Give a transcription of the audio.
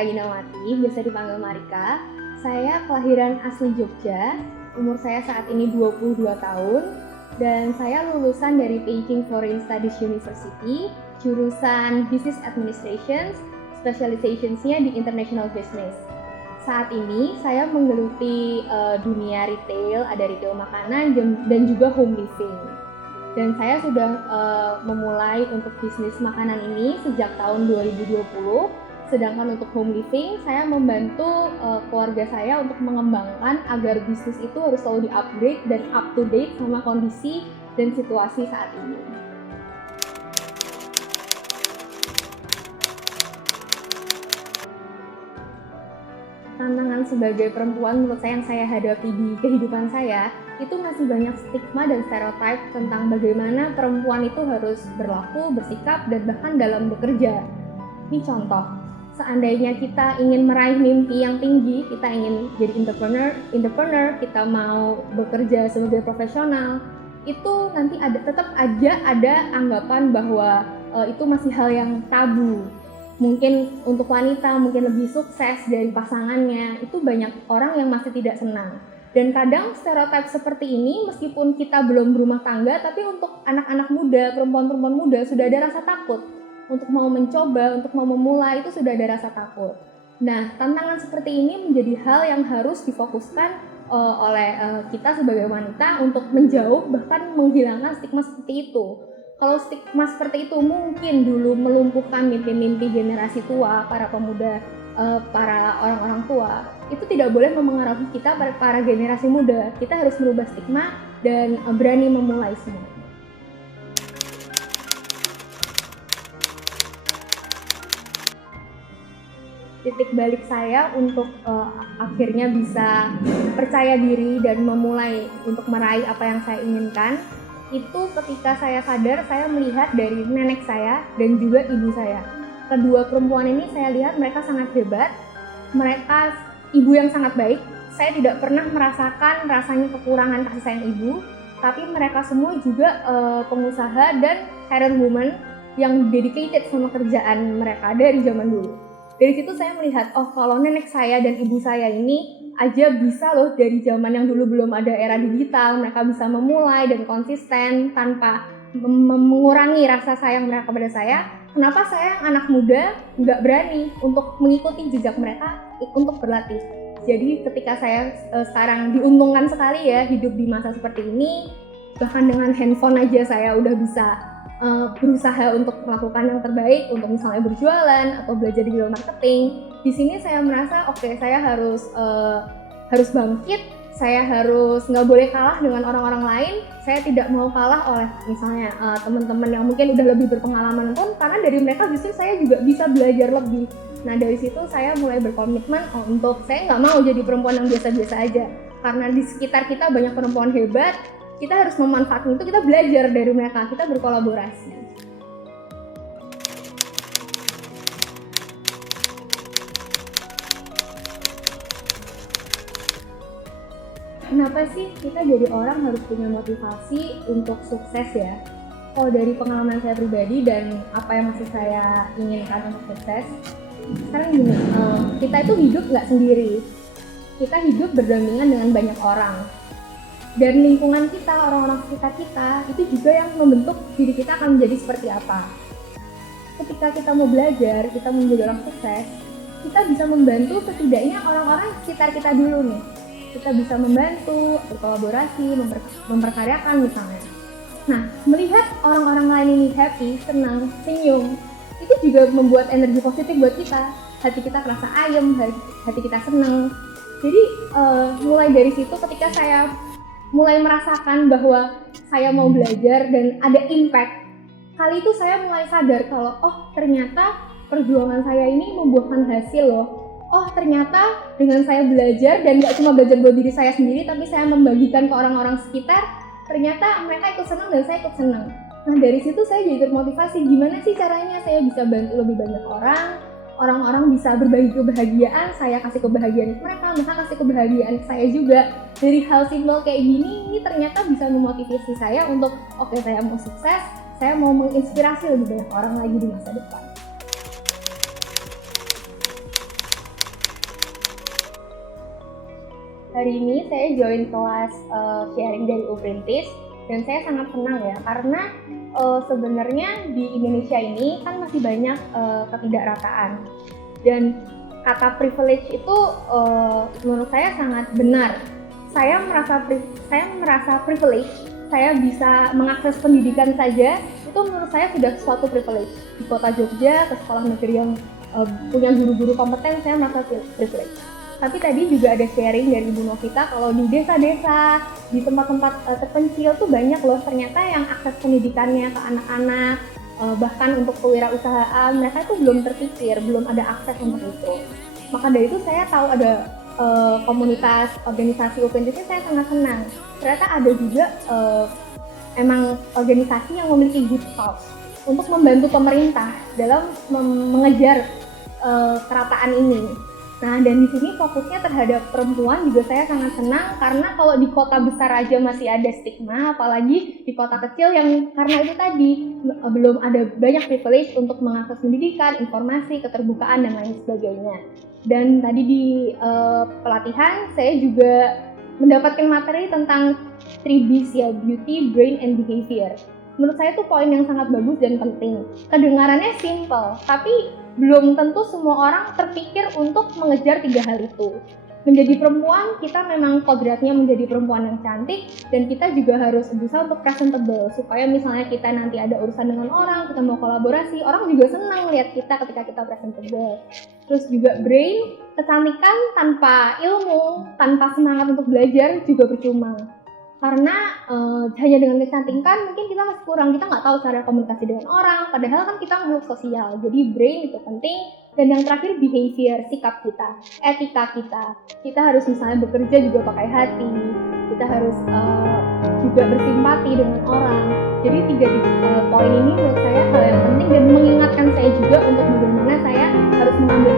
Marika Yunawati, biasa dipanggil Marika. Saya kelahiran asli Jogja, umur saya saat ini 22 tahun, dan saya lulusan dari Beijing Foreign Studies University, jurusan Business Administration, specialization-nya di International Business. Saat ini saya menggeluti dunia retail, ada retail makanan dan juga home living. Dan saya sudah memulai untuk bisnis makanan ini sejak tahun 2020. Sedangkan untuk home living, saya membantu keluarga saya untuk mengembangkan agar bisnis itu harus selalu di-upgrade dan up to date sama kondisi dan situasi saat ini. Tantangan sebagai perempuan menurut saya yang saya hadapi di kehidupan saya itu masih banyak stigma dan stereotip tentang bagaimana perempuan itu harus berlaku, bersikap, dan bahkan dalam bekerja. Ini contoh, seandainya kita ingin meraih mimpi yang tinggi, kita ingin jadi entrepreneur, kita mau bekerja sebagai profesional, itu nanti tetap aja ada anggapan bahwa itu masih hal yang tabu. Mungkin untuk wanita mungkin lebih sukses dari pasangannya, itu banyak orang yang masih tidak senang. Dan kadang stereotip seperti ini meskipun kita belum berumah tangga, tapi untuk anak-anak muda, perempuan-perempuan muda sudah ada rasa takut untuk mau mencoba, untuk mau memulai, itu sudah ada rasa takut. Nah, tantangan seperti ini menjadi hal yang harus difokuskan oleh kita sebagai wanita untuk menjauh bahkan menghilangkan stigma seperti itu. Kalau stigma seperti itu mungkin dulu melumpuhkan mimpi-mimpi generasi tua, para pemuda, para orang-orang tua, itu tidak boleh memengaruhi kita para generasi muda. Kita harus merubah stigma dan berani memulai semua. Titik balik saya untuk akhirnya bisa percaya diri dan memulai untuk meraih apa yang saya inginkan, itu ketika saya sadar saya melihat dari nenek saya dan juga ibu saya. Kedua perempuan ini saya lihat mereka sangat hebat, mereka ibu yang sangat baik. Saya tidak pernah merasakan rasanya kekurangan kasih sayang ibu, tapi mereka semua juga pengusaha dan career woman yang dedicated sama kerjaan mereka dari zaman dulu. Dari situ saya melihat, oh kalau nenek saya dan ibu saya ini aja bisa loh dari zaman yang dulu belum ada era digital, mereka bisa memulai dan konsisten tanpa mengurangi rasa sayang mereka pada saya. Kenapa saya yang anak muda nggak berani untuk mengikuti jejak mereka untuk berlatih? Jadi ketika saya sekarang diuntungkan sekali ya hidup di masa seperti ini, bahkan dengan handphone aja saya udah bisa berusaha untuk melakukan yang terbaik untuk misalnya berjualan atau belajar di digital marketing. Di sini saya merasa oke, saya harus bangkit, saya harus nggak boleh kalah dengan orang-orang lain. Saya tidak mau kalah oleh misalnya teman-teman yang mungkin udah lebih berpengalaman pun, karena dari mereka justru saya juga bisa belajar lebih. Nah dari situ saya mulai berkomitmen untuk saya nggak mau jadi perempuan yang biasa-biasa aja, karena di sekitar kita banyak perempuan hebat. Kita harus memanfaatkan itu, kita belajar dari mereka, kita berkolaborasi. Kenapa sih kita jadi orang harus punya motivasi untuk sukses ya? Kalau dari pengalaman saya pribadi dan apa yang masih saya inginkan untuk sukses, sekarang gini, kita itu hidup nggak sendiri. Kita hidup berdampingan dengan banyak orang. Dan lingkungan kita, orang-orang sekitar kita, itu juga yang membentuk diri kita akan menjadi seperti apa. Ketika kita mau belajar, kita mau menjadi orang sukses, kita bisa membantu setidaknya orang-orang sekitar kita dulu nih. Kita bisa membantu, berkolaborasi, memperkaryakan misalnya. Nah, melihat orang-orang lain ini happy, senang, senyum, itu juga membuat energi positif buat kita. Hati kita terasa ayem, hati kita senang. Jadi mulai dari situ ketika saya mulai merasakan bahwa saya mau belajar dan ada impact, kali itu saya mulai sadar kalau oh ternyata perjuangan saya ini membuahkan hasil loh. Oh ternyata dengan saya belajar dan gak cuma belajar buat diri saya sendiri, tapi saya membagikan ke orang-orang sekitar, ternyata mereka ikut senang dan saya ikut senang. Nah dari situ saya jadi termotivasi, gimana sih caranya saya bisa bantu lebih banyak orang bisa berbagi kebahagiaan, saya kasih kebahagiaan ke mereka, mereka kasih kebahagiaan ke saya juga. Dari hal simpel kayak gini, ini ternyata bisa memotivasi saya untuk oke, saya mau sukses, saya mau menginspirasi lebih banyak orang lagi di masa depan. Hari ini saya join kelas sharing dari Uprintis dan saya sangat senang ya karena sebenarnya di Indonesia ini kan masih banyak ketidakrataan dan kata privilege itu menurut saya sangat benar. Saya merasa privilege, saya bisa mengakses pendidikan saja itu menurut saya sudah suatu privilege. Di kota Jogja ke sekolah negeri yang punya guru-guru kompeten, saya merasa privilege. Tapi tadi juga ada sharing dari Ibu Novita kalau di desa-desa, di tempat-tempat terpencil tuh banyak loh ternyata yang akses pendidikannya ke anak-anak, bahkan untuk kewirausahaan mereka itu belum terpikir, belum ada akses untuk itu. Maka dari itu saya tahu ada komunitas organisasi Uprintis ini saya sangat senang. Ternyata ada juga emang organisasi yang memiliki good cause untuk membantu pemerintah dalam mengejar kerataan ini. Nah, dan di sini fokusnya terhadap perempuan juga saya sangat senang karena kalau di kota besar aja masih ada stigma, apalagi di kota kecil yang karena itu tadi belum ada banyak privilege untuk mengakses pendidikan, informasi, keterbukaan dan lain sebagainya. Dan tadi di pelatihan saya juga mendapatkan materi tentang 3B's ya, beauty, brain, and behavior. Menurut saya itu poin yang sangat bagus dan penting. Kedengarannya simple, tapi belum tentu semua orang terpikir untuk mengejar 3 hal itu. Menjadi perempuan, kita memang kodratnya menjadi perempuan yang cantik dan kita juga harus berusaha untuk presentable supaya misalnya kita nanti ada urusan dengan orang, kita mau kolaborasi, orang juga senang lihat kita ketika kita presentable. Terus juga brain, kecantikan tanpa ilmu, tanpa semangat untuk belajar juga percuma. Karena hanya dengan kecantikan mungkin kita masih kurang, kita nggak tahu cara komunikasi dengan orang, padahal kan kita makhluk sosial, jadi brain itu penting. Dan yang terakhir behavior, sikap kita, etika kita harus misalnya bekerja juga pakai hati, kita harus juga bersimpati dengan orang. Jadi 3 poin ini menurut saya hal yang penting dan mengingatkan saya juga untuk bagaimana saya harus mengambil